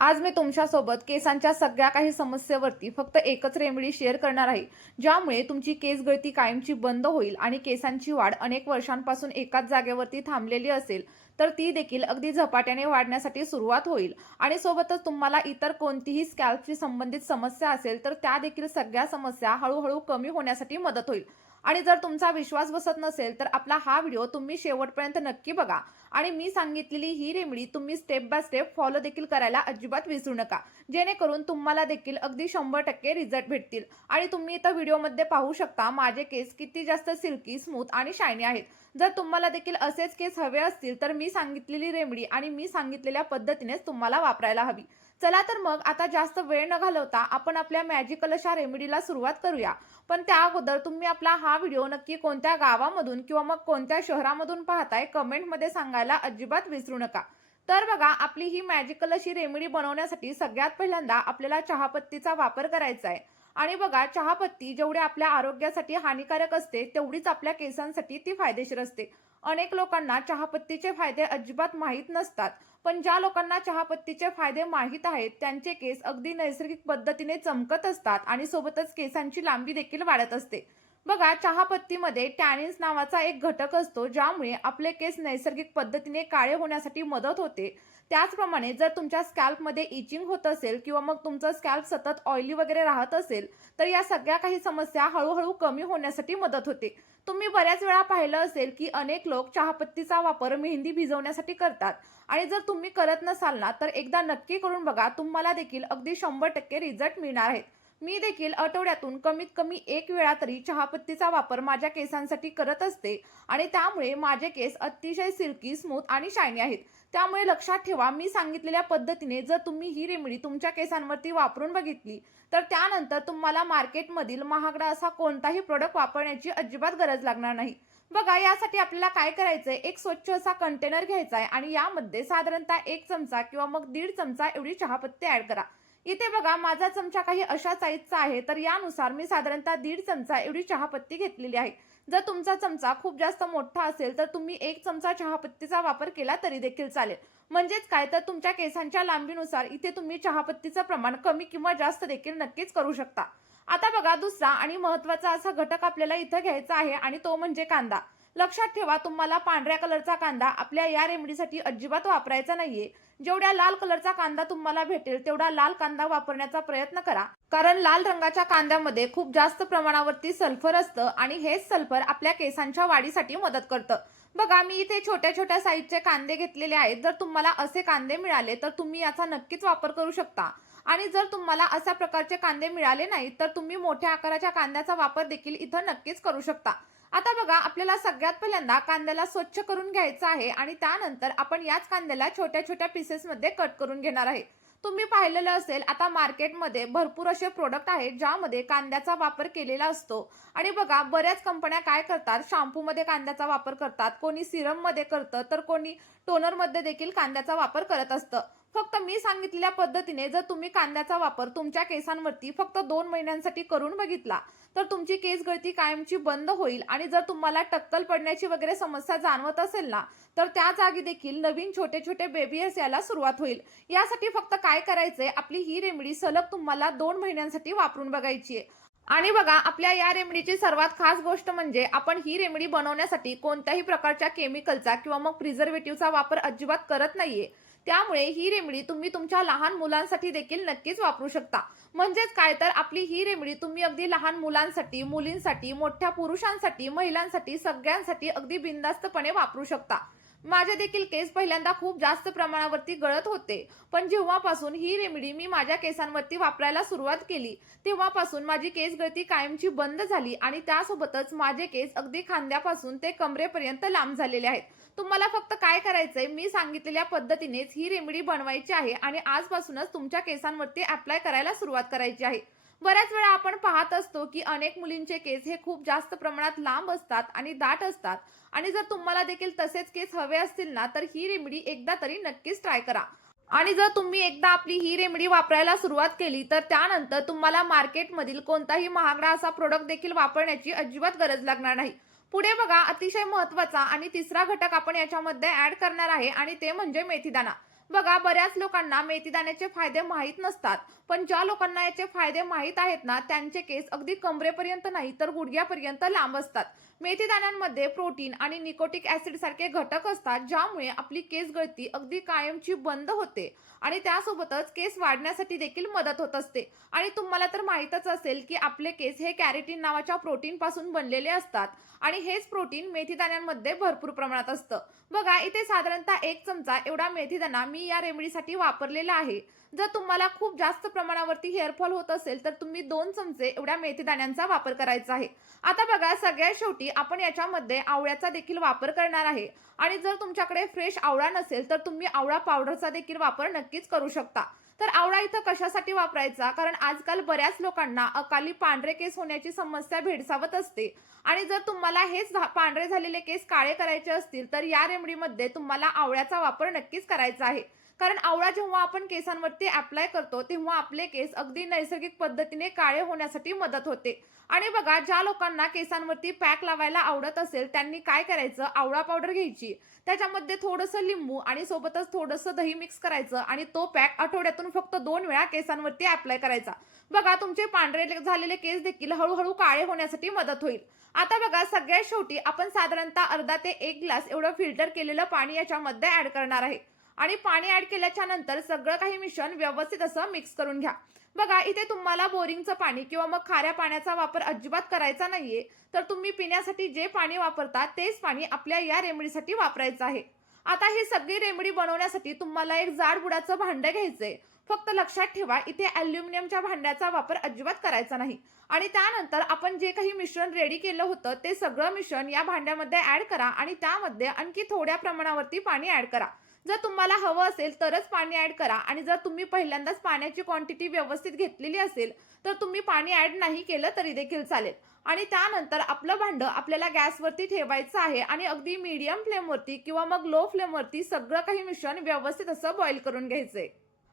आज मी तुमच्यासोबत केसांच्या सगळ्या काही समस्येवरती फक्त एकच रेमेडी शेअर करणार आहे, ज्यामुळे तुमची केस गळती कायमची बंद होईल आणि केसांची वाढ अनेक वर्षांपासून एकाच जागेवरती थांबलेली असेल तर ती देखील अगदी झपाट्याने वाढण्यासाठी सुरुवात होईल. आणि सोबतच तुम्हाला इतर कोणतीही स्कॅल्पशी संबंधित समस्या असेल तर त्या देखील सगळ्या समस्या हळूहळू कमी होण्यासाठी मदत होईल. आणि जर तुमचा विश्वास बसत नसेल तर आपला हा व्हिडिओ तुम्ही शेवटपर्यंत नक्की बघा. आणि मी सांगितलेली ही रेमेडी तुम्ही स्टेप बाय स्टेप फॉलो देखील करायला अजिबात विसरू नका, जेणेकरून तुम्हाला देखील अगदी 100% रिझल्ट भेटतील. आणि तुम्ही इथं व्हिडिओमध्ये पाहू शकता माझे केस किती जास्त सिल्की, स्मूथ आणि शायनी आहेत. जर तुम्हाला देखील असेच केस हवे असतील तर मी सांगितलेली रेमेडी आणि मी सांगितलेल्या पद्धतीनेच तुम्हाला वापरायला हवी. चला तर मग आता जास्त वेळ न घालवता आपण आपल्या मॅजिकल अशा रेमेडीला सुरुवात करूया. पण त्या अगोदर तुम्ही आपला हा व्हिडिओ नक्की कोणत्या गावामधून किंवा मग कोणत्या शहरामधून पाहताय कमेंटमध्ये सांगायला अजिबात विसरू नका. तर बघा, आपली ही मॅजिकल अशी रेमेडी बनवण्यासाठी सगळ्यात पहिल्यांदा आपल्याला चहापत्तीचा वापर करायचा आहे. आणि बघा, चहापत्ती जेवढी आपल्या आरोग्यासाठी हानिकारक असते तेवढीच आपल्या केसांसाठी ती फायदेशीर असते. अनेक लोकांना चहापत्तीचे फायदे अजिबात माहीत नसतात, पण ज्या लोकांना चहापत्तीचे फायदे माहीत आहेत त्यांचे केस अगदी नैसर्गिक पद्धतीने चमकत असतात आणि सोबतच केसांची लांबी देखील वाढत असते. बघा, चहापत्तीमध्ये टॅनिन्स नावाचा एक घटक असतो, ज्यामुळे आपले केस नैसर्गिक पद्धतीने काळे होण्यासाठी मदत होते. त्याचप्रमाणे जर तुमच्या स्कॅल्पमध्ये इचिंग होत असेल किंवा मग तुमचं स्कॅल्प सतत ऑइली वगैरे राहत असेल तर या सगळ्या काही समस्या हळूहळू कमी होण्यासाठी मदत होते. तुम्ही बऱ्याच वेळा पाहिलं असेल की अनेक लोक चहापत्तीचा वापर मेहंदी भिजवण्यासाठी करतात. आणि जर तुम्ही करत नसाल ना तर एकदा नक्की करून बघा, तुम्हाला देखील अगदी 100% रिझल्ट मिळणार आहेत. मी देखील आठवड्यातून कमीत कमी एक वेळा तरी चहापत्तीचा वापर माझ्या केसांसाठी करत असते आणि त्यामुळे माझे केस अतिशय सिल्की, स्मूथ आणि शायनी आहेत. त्यामुळे लक्षात ठेवा, मी सांगितलेल्या पद्धतीने जर तुम्ही ही रेमेडी तुमच्या केसांवरती वापरून बघितली तर त्यानंतर तुम्हाला मार्केटमधील महागडा असा कोणताही प्रोडक्ट वापरण्याची अजिबात गरज लागणार नाही. बघा, यासाठी आपल्याला काय करायचंय, एक स्वच्छ असा कंटेनर घ्यायचा आहे आणि यामध्ये साधारणतः 1 चमचा किंवा मग 1.5 चमचा एवढी चहापत्ती ऍड करा. इथे बघा, माझा चमचा काही अशा साईजचा आहे तर यानुसार मी साधारणतः 1.5 चमचा एवढी चहापत्ती घेतलेली आहे. जर तुमचा चमचा खूप जास्त मोठा असेल तर तुम्ही 1 चमचा चहापत्तीचा वापर केला तरी देखील चालेल. म्हणजेच काय, तर तुमच्या केसांच्या लांबीनुसार इथे तुम्ही चहापत्तीचं प्रमाण कमी किंवा जास्त देखील नक्कीच करू शकता. आता बघा, दुसरा आणि महत्त्वाचा असा घटक आपल्याला इथं घ्यायचा आहे आणि तो म्हणजे कांदा. लक्षात ठेवा, तुम्हाला पांढऱ्या कलरचा कांदा आपल्या या रेमेडीसाठी अजिबात वापरायचा नाहीये. जेवढ्या लाल कलरचा कांदा तुम्हाला भेटेल तेवढा लाल कांदा वापरण्याचा प्रयत्न करा, कारण लाल रंगाच्या कांद्यामध्ये खूप जास्त प्रमाणावरती सल्फर असतं आणि हेच सल्फर आपल्या केसांच्या वाढीसाठी मदत करतं. बघा, मी इथे छोट्या छोट्या साईजचे कांदे घेतलेले आहेत. जर तुम्हाला असे कांदे मिळाले तर तुम्ही याचा नक्कीच वापर करू शकता. आणि जर तुम्हाला अशा प्रकारचे कांदे मिळाले नाही तर तुम्ही मोठ्या आकाराच्या कांद्याचा वापर देखील इथं नक्कीच करू शकता. आता बघा, आपल्याला सगळ्यात पहिल्यांदा कांद्याला स्वच्छ करून घ्यायचं आहे आणि त्यानंतर आपण याच कांद्याला छोट्या छोट्या पीसेसमध्ये कट करून घेणार आहे. तुम्ही पाहिलेलं असेल, आता मार्केटमध्ये भरपूर असे प्रोडक्ट आहेत ज्यामध्ये कांद्याचा वापर केलेला असतो. आणि बघा, बऱ्याच कंपन्या काय करतात, शॅम्पूमध्ये कांद्याचा वापर करतात, कोणी सिरममध्ये करतं तर कोणी टोनरमध्ये देखील कांद्याचा वापर करत असतं. फक्त मी सांगितलेल्या पद्धतीने जर तुम्ही कांद्याचा वापर तुमच्या केसांवरती फक्त 2 महिन्यांसाठी करून बघितला तर तुमची केस गळती कायमची बंद होईल. आणि जर तुम्हाला टक्कल पडण्याची वगैरे समस्या जाणवत असेल ना तर त्या जागी देखील नवीन छोटे छोटे बेबी हेअर्स यायला सुरुवात होईल. यासाठी फक्त काय करायचंय, आपली ही रेमेडी सलग तुम्हाला 2 महिन्यांसाठी वापरून बघायची आहे. आणि बघा, आपल्या या रेमेडीची सर्वात खास गोष्ट म्हणजे आपण ही रेमेडी बनवण्यासाठी कोणत्याही प्रकारच्या केमिकलचा किंवा मग प्रिझर्वेटिव्हचा वापर अजिबात करत नाहीये. त्यामुळे ही रेमेडी तुम्ही तुमच्या लहान मुलांसाठी देखील नक्कीच वापरू शकता. म्हणजेच काय, तर आपली ही रेमेडी तुम्ही अगदी लहान मुलांसाठी, मुलींसाठी, मोठ्या पुरुषांसाठी, महिलांसाठी, सगळ्यांसाठी अगदी बिनधास्तपणे वापरू शकता. माझे देखील केस पहिल्यांदा खूप जास्त प्रमाणावरती गळत होते, पण जेव्हापासून ही रेमेडी मी माझ्या केसांवरती वापरायला सुरुवात केली तेव्हापासून माझी केस गळती कायमची बंद झाली आणि त्यासोबतच माझे केस अगदी खांद्यापासून ते कमरेपर्यंत लांब झालेले आहेत. तुम्हाला फक्त काय करायचंय, मी सांगितलेल्या पद्धतीनेच ही रेमेडी बनवायची आहे आणि आजपासूनच तुमच्या केसांवरती अप्लाय करायला सुरुवात करायची आहे. बऱ्याच वेळा आपण पाहत असतो की अनेक मुलींचे केस हे खूप जास्त प्रमाणात लांब असतात आणि दाट असतात. आणि जर तुम्हाला देखील तसेच केस हवे असतील ना तर ही रेमेडी एकदा तरी नक्कीच ट्राय करा. आणि जर तुम्ही एकदा आपली ही रेमेडी वापरायला सुरुवात केली तर त्यानंतर तुम्हाला मार्केटमधील कोणताही महागडा असा प्रोडक्ट देखील वापरण्याची अजिबात गरज लागणार नाही. पुढे बघा, अतिशय महत्त्वाचा आणि तिसरा घटक आपण याच्यामध्ये ऍड करणार आहे आणि ते म्हणजे मेथीदाणा. बघा, बऱ्याच लोकांना मेथीदाण्याचे फायदे माहीत नसतात, पण ज्या लोकांना याचे फायदे माहीत आहेत ना, त्यांचे केस अगदी कमरेपर्यंत नाही तर गुडघ्यापर्यंत लांब असतात. मेथीदाण्यांमध्ये प्रोटीन आणि निकोटिक ऍसिड सारखे घटक असतात, ज्यामुळे आपली केस गळती अगदी कायमची बंद होते आणि त्यासोबतच केस वाढण्यासाठी देखील मदत होत असते. आणि तुम्हाला तर माहीतच असेल की आपले केस हे कॅरेटीन नावाच्या प्रोटीन पासून बनलेले असतात आणि हेच प्रोटीन मेथीदाण्यांमध्ये भरपूर प्रमाणात असतं. बघा, इथे साधारणतः 1 चमचा एवढा मेथीदाणा मी या रेमेडीसाठी वापरलेला आहे. जर तुम्हाला खूप जास्त प्रमाणावरती हेअरफॉल होत असेल तर तुम्ही 2 चमचे एवढ्या मेथीदाण्यांचा वापर करायचा आहे. आता बघा, सगळ्यात शेवटी आपण याच्यामध्ये आवळ्याचा देखील वापर करणार आहे आणि जर तुमच्याकडे फ्रेश आवळा नसेल तर तुम्ही आवळा पावडरचा देखील वापर नक्कीच करू शकता. तर आवळा इथं कशासाठी वापरायचा? कारण आजकाल बऱ्याच लोकांना अकाली पांढरे केस होण्याची समस्या भेडसावत असते आणि जर तुम्हाला हेच पांढरे झालेले केस काळे करायचे असतील तर या रेमेडीमध्ये तुम्हाला आवळ्याचा वापर नक्कीच करायचा आहे. कारण आवळा जेव्हा आपण केसांवरती अप्लाय करतो तेव्हा आपले केस अगदी नैसर्गिक पद्धतीने काळे होण्यासाठी मदत होते. आणि बघा, ज्या लोकांना केसांवरती पॅक लावायला आवडत असेल त्यांनी काय करायचं, आवळा पावडर घ्यायची, त्याच्यामध्ये थोडंसं लिंबू आणि सोबतच थोडंसं दही मिक्स करायचं आणि तो पॅक आठवड्यातून फक्त 2 वेळा केसांवरती अप्लाय करायचा. बघा, तुमचे पांढरे झालेले केस देखील हळूहळू काळे होण्यासाठी मदत होईल. आता बघा, सगळ्यात शेवटी आपण साधारणतः अर्धा ते 1 ग्लास एवढं फिल्टर केलेलं पाणी याच्यामध्ये ऍड करणार आहे आणि पाणी ऍड केल्याच्या नंतर सगळं काही मिश्रण व्यवस्थित असं मिक्स करून घ्या. बघा, इथे तुम्हाला बोरिंगचं पाणी किंवा मग खाऱ्या पाण्याचा वापर अजिबात करायचा नाहीये, तर तुम्ही पिण्यासाठी जे पाणी वापरता तेच पाणी आपल्या या रेमेडीसाठी वापरायचं आहे. आता ही सगळी रेमेडी बनवण्यासाठी तुम्हाला एक जाड बुडाचं भांडं घ्यायचंय. फक्त लक्षात ठेवा, इथे अॅल्युमिनियमच्या भांड्याचा वापर अजिबात करायचा नाही. आणि त्यानंतर आपण जे काही मिश्रण रेडी केलं होतं ते सगळं मिश्रण या भांड्यामध्ये ऍड करा आणि त्यामध्ये आणखी थोड्या प्रमाणावरती पाणी ऍड करा. जर तुम्हाला हवं असेल तरच पाणी ऍड करा आणि जर तुम्ही पहिल्यांदाच पाण्याची क्वांटिटी व्यवस्थित घेतलेली असेल तर तुम्ही पाणी ऍड नाही केलं तरी देखील चालेल. आणि त्यानंतर आपलं भांडं आपल्याला गॅसवरती ठेवायचं आहे आणि अगदी मीडियम फ्लेमवरती किंवा मग लो फ्लेमवरती सगळं काही मिश्रण व्यवस्थित असं बॉईल करून घ्यायचंय.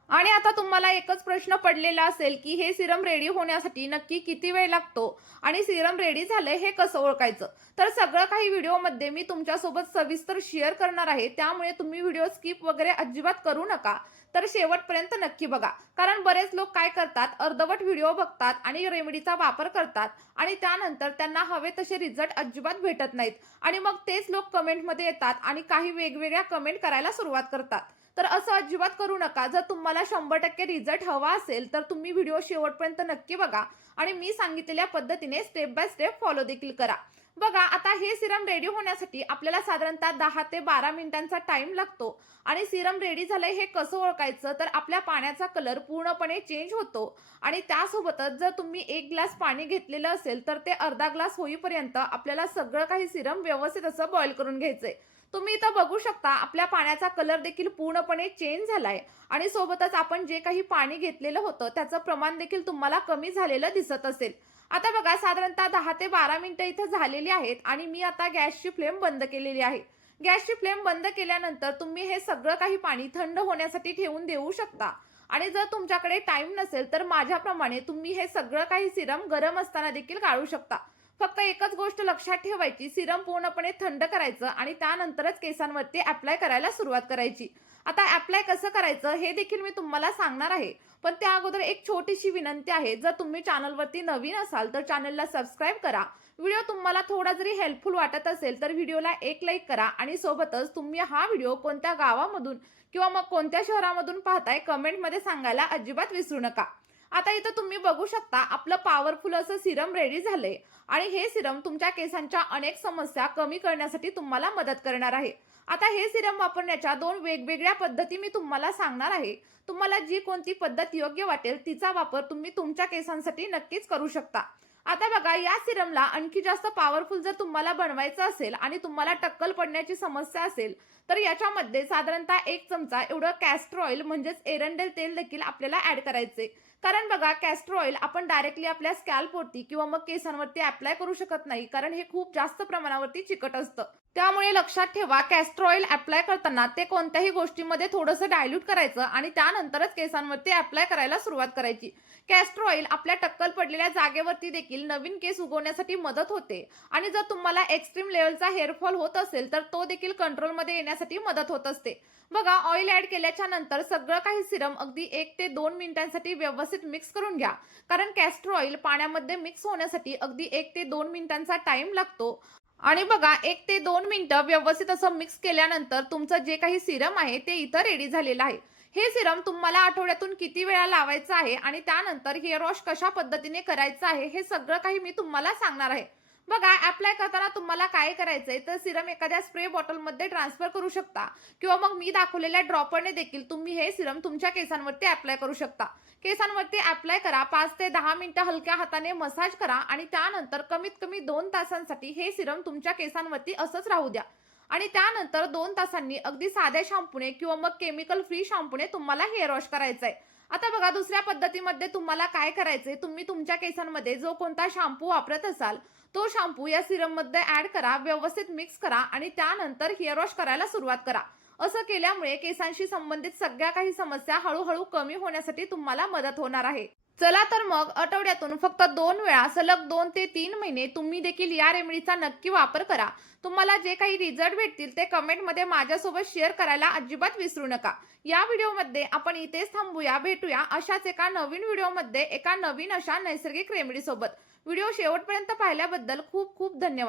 आणि आता तुम्हाला एकच प्रश्न पडलेला असेल की हे सिरम रेडी होण्यासाठी नक्की किती वेळ लागतो आणि सिरम रेडी झालंय हे कसं ओळखायचं? तर सगळं काही व्हिडिओमध्ये मी तुमच्यासोबत सविस्तर शेअर करणार आहे, त्यामुळे तुम्ही व्हिडिओ स्किप वगैरे अजिबात करू नका. तर शेवटपर्यंत नक्की बघा. कारण बरेच लोक काय करतात, अर्धवट व्हिडिओ बघतात आणि रेमेडीचा वापर करतात आणि त्यानंतर त्यांना हवे तसे रिझल्ट अजिबात भेटत नाहीत आणि मग तेच लोक कमेंटमध्ये येतात आणि काही वेगवेगळ्या कमेंट करायला सुरुवात करतात. तर असं अजिबात करू नका. जर तुम्हाला 100% रिझल्ट हवा असेल तर तुम्ही व्हिडिओ शेवटपर्यंत नक्की बघा आणि मी सांगितलेल्या पद्धतीने स्टेप बाय स्टेप फॉलो देखील करा. बघा, आता हे सिरम रेडी होण्यासाठी आपल्याला साधारणतः 10 ते 12 मिनिटांचा टाइम लागतो आणि सिरम रेडी झालंय हे कसं ओळखायचं? तर आपल्या पाण्याचा कलर पूर्णपणे चेंज होतो आणि त्यासोबतच जर तुम्ही 1 ग्लास पाणी घेतलेलं असेल तर ते अर्धा ग्लास होईपर्यंत आपल्याला सगळं काही सिरम व्यवस्थित असं बॉईल करून घ्यायचंय. तुम्ही इथं बघू शकता, आपल्या पाण्याचा कलर देखील पूर्णपणे चेंज झालाय आणि सोबतच आपण जे काही पाणी घेतलेलं होतं त्याचं प्रमाण देखील तुम्हाला कमी झालेलं दिसत असेल. आता बघा, साधारणतः 10 ते 12 मिनिटं इथं झालेली आहेत आणि मी आता गॅसची फ्लेम बंद केलेली आहे. गॅसची फ्लेम बंद केल्यानंतर तुम्ही हे सगळं काही पाणी थंड होण्यासाठी ठेवून देऊ शकता आणि जर तुमच्याकडे टाइम नसेल तर माझ्याप्रमाणे तुम्ही हे सगळं काही सिरम गरम असताना देखील काढू शकता. फक्त एकच गोष्ट लक्षात ठेवायची, सिरम पूर्णपणे थंड करायचं आणि त्यानंतरच केसांवरती अप्लाय करायला सुरुवात करायची. आता अप्लाय कसं करायचं हे देखील मी तुम्हाला सांगणार आहे, पण त्या अगोदर एक छोटीशी विनंती आहे. जर तुम्ही चॅनलवरती नवीन असाल तर चॅनलला सबस्क्राईब करा. व्हिडिओ तुम्हाला थोडा जरी हेल्पफुल वाटत असेल तर व्हिडिओला एक लाईक करा आणि सोबतच तुम्ही हा व्हिडिओ कोणत्या गावामधून किंवा मग कोणत्या शहरामधून पाहताय कमेंटमध्ये सांगायला अजिबात विसरू नका. आता इथं तुम्ही बघू शकता, आपलं पॉवरफुल असं सिरम रेडी झालंय आणि हे सिरम तुमच्या केसांच्या अनेक समस्या कमी करण्यासाठी तुम्हाला मदत करणार आहे. आता हे सिरम वापरण्याच्या 2 वेगवेगळ्या पद्धती मी तुम्हाला सांगणार आहे. तुम्हाला जी कोणती पद्धत योग्य वाटेल तिचा वापर तुम्ही तुमच्या केसांसाठी नक्कीच करू शकता. आता बघा, या सिरमला आणखी जास्त पॉवरफुल जर तुम्हाला बनवायचं असेल आणि तुम्हाला टक्कल पडण्याची समस्या असेल तर याच्यामध्ये साधारणतः 1 चमचा एवढं कॅस्टर ऑइल म्हणजेच एरंडेल तेल देखील आपल्याला ऍड करायचे. कारण बघा, कॅस्टर ऑइल आपण डायरेक्टली आपल्या स्कॅल्पवरती किंवा मग केसांवरती अप्लाय करू शकत नाही, कारण हे खूप जास्त प्रमाणावरती चिकट असतं. त्यामुळे लक्षात ठेवा, कॅस्टर ऑइल अप्लाय करताना ते कोणत्याही गोष्टीमध्ये थोडंसं डायल्यूट करायचं आणि त्यानंतरच केसांवरती अप्लाय करायला सुरुवात करायची. कॅस्टर ऑइल आपल्या टक्कल पडलेल्या जागेवरती देखील नवीन केस उगवण्यासाठी मदत होते आणि जर तुम्हाला एक्स्ट्रीम लेवलचा हेअरफॉल होत असेल तर तो देखील कंट्रोलमध्ये येण्यासाठी होण्यासाठी मदत होत असते. बघा, ऑइल ऍड केल्याच्या नंतर सगळं काही सिरम अगदी 1 ते 2 मिनिटांसाठी व्यवस्थित मिक्स करून घ्या. कारण कॅस्टर ऑइल पाण्यामध्ये मिक्स होण्यासाठी अगदी 1 ते 2 मिनिटांचा टाइम लागतो. आणि बघा, 1 ते 2 मिनिटं व्यवस्थित असं मिक्स केल्यानंतर तुमचं जे काही सिरम आहे ते इथं रेडी झालेलं आहे. हे सिरम तुम्हाला आठवड्यातून किती वेळा लावायचं आहे आणि त्यानंतर हेअर वॉश कशा पद्धतीने करायचं आहे हे सगळं काही मी तुम्हाला सांगणार आहे. बघा, अप्लाय करताना तुम्हाला काय करायचंय तर सिरम एखाद्या स्प्रे बॉटलमध्ये ट्रान्सफर करू शकता किंवा मग मी दाखवलेल्या ड्रॉपरने देखील तुम्ही हे सिरम तुमच्या केसांवरती अप्लाय करू शकता. केसांवरती अप्लाय करा, 5 ते 10 मिनिटं हलक्या हाताने मसाज करा आणि त्यानंतर कमीत कमी 2 तासांसाठी हे सिरम तुमच्या केसांवरती असंच राहू द्या. आणि त्यानंतर 2 तासांनी अगदी साध्या शॅम्पूने किंवा मग केमिकल फ्री शॅम्पूने तुम्हाला हेअर वॉश करायचंय. आता बघा, दुसऱ्या पद्धतीमध्ये तुम्हाला काय करायचंय, तुम्ही तुमच्या केसांमध्ये जो कोणता शॅम्पू वापरत असाल तो शॅम्पू या सिरममध्ये ऍड करा, व्यवस्थित मिक्स करा आणि त्यानंतर हेअर वॉश करायला सुरुवात करा. असं केल्यामुळे केसांशी संबंधित सगळ्या काही समस्या हळूहळू कमी होण्यासाठी तुम्हाला मदत होणार आहे. चला तर मग, आठवड्यातून फक्त 2 वेळा सलग 2 ते 3 महिने तुम्ही देखील या रेमेडीचा नक्की वापर करा. तुम्हाला जे काही रिझल्ट भेटतील ते कमेंटमध्ये माझ्यासोबत शेअर करायला अजिबात विसरू नका. या व्हिडिओमध्ये आपण इथेच थांबूया. भेटूया अशाच एका नवीन व्हिडिओमध्ये एका नवीन अशा नैसर्गिक रेमेडी सोबत. व्हिडिओ शेवटपर्यंत पाहिल्याबद्दल खूप खूप धन्यवाद.